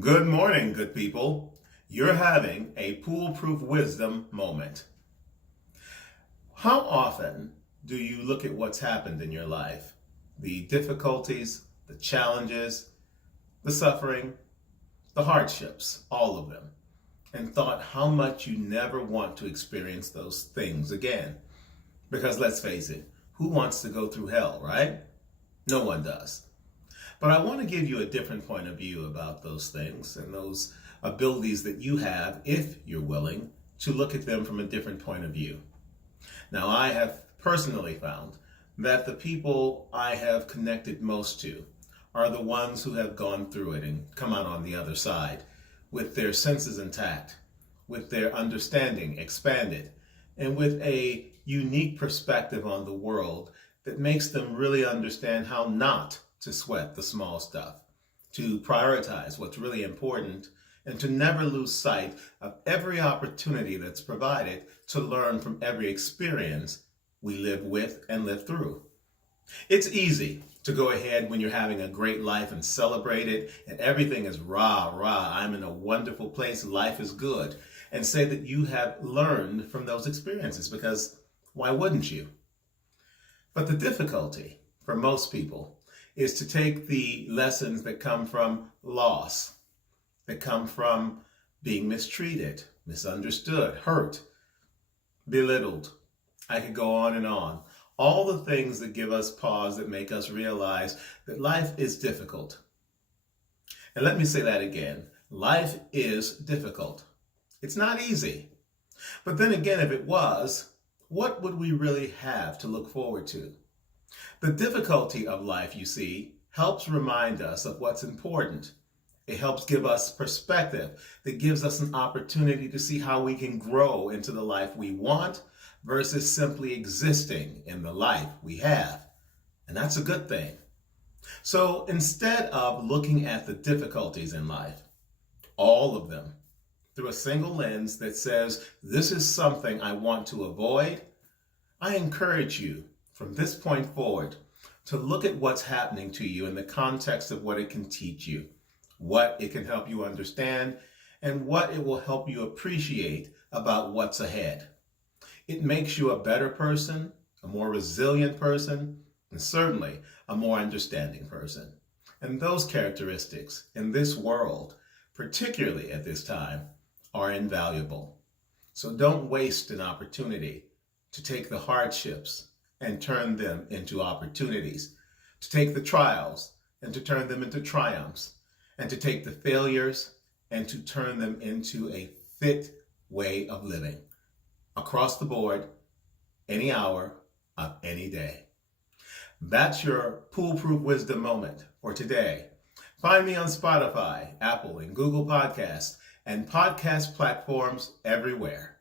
Good morning, good people. You're having a PooleProof wisdom moment. How often do you look at what's happened in your life? The difficulties, the challenges, the suffering, the hardships, all of them, and thought how much you never want to experience those things again. Because let's face it, who wants to go through hell, right? No one does. But I want to give you a different point of view about those things and those abilities that you have, if you're willing, to look at them from a different point of view. Now, I have personally found that the people I have connected most to are the ones who have gone through it and come out on the other side with their senses intact, with their understanding expanded, and with a unique perspective on the world that makes them really understand how not to sweat the small stuff, to prioritize what's really important, and to never lose sight of every opportunity that's provided to learn from every experience we live with and live through. It's easy to go ahead when you're having a great life and celebrate it, and everything is rah, rah, I'm in a wonderful place, life is good, and say that you have learned from those experiences, because why wouldn't you? But the difficulty for most people is to take the lessons that come from loss, that come from being mistreated, misunderstood, hurt, belittled. I could go on and on. All the things that give us pause, that make us realize that life is difficult. And let me say that again. Life is difficult. It's not easy. But then again, if it was, what would we really have to look forward to? The difficulty of life, you see, helps remind us of what's important. It helps give us perspective that gives us an opportunity to see how we can grow into the life we want versus simply existing in the life we have. And that's a good thing. So instead of looking at the difficulties in life, all of them, through a single lens that says, this is something I want to avoid, I encourage you from this point forward to look at what's happening to you in the context of what it can teach you, what it can help you understand, and what it will help you appreciate about what's ahead. It makes you a better person, a more resilient person, and certainly a more understanding person. And those characteristics in this world, particularly at this time, are invaluable. So don't waste an opportunity to take the hardships and turn them into opportunities, to take the trials and to turn them into triumphs, and to take the failures and to turn them into a fit way of living across the board, any hour of any day. That's your PooleProof wisdom moment for today. Find me on Spotify, Apple, and Google Podcasts, and podcast platforms everywhere.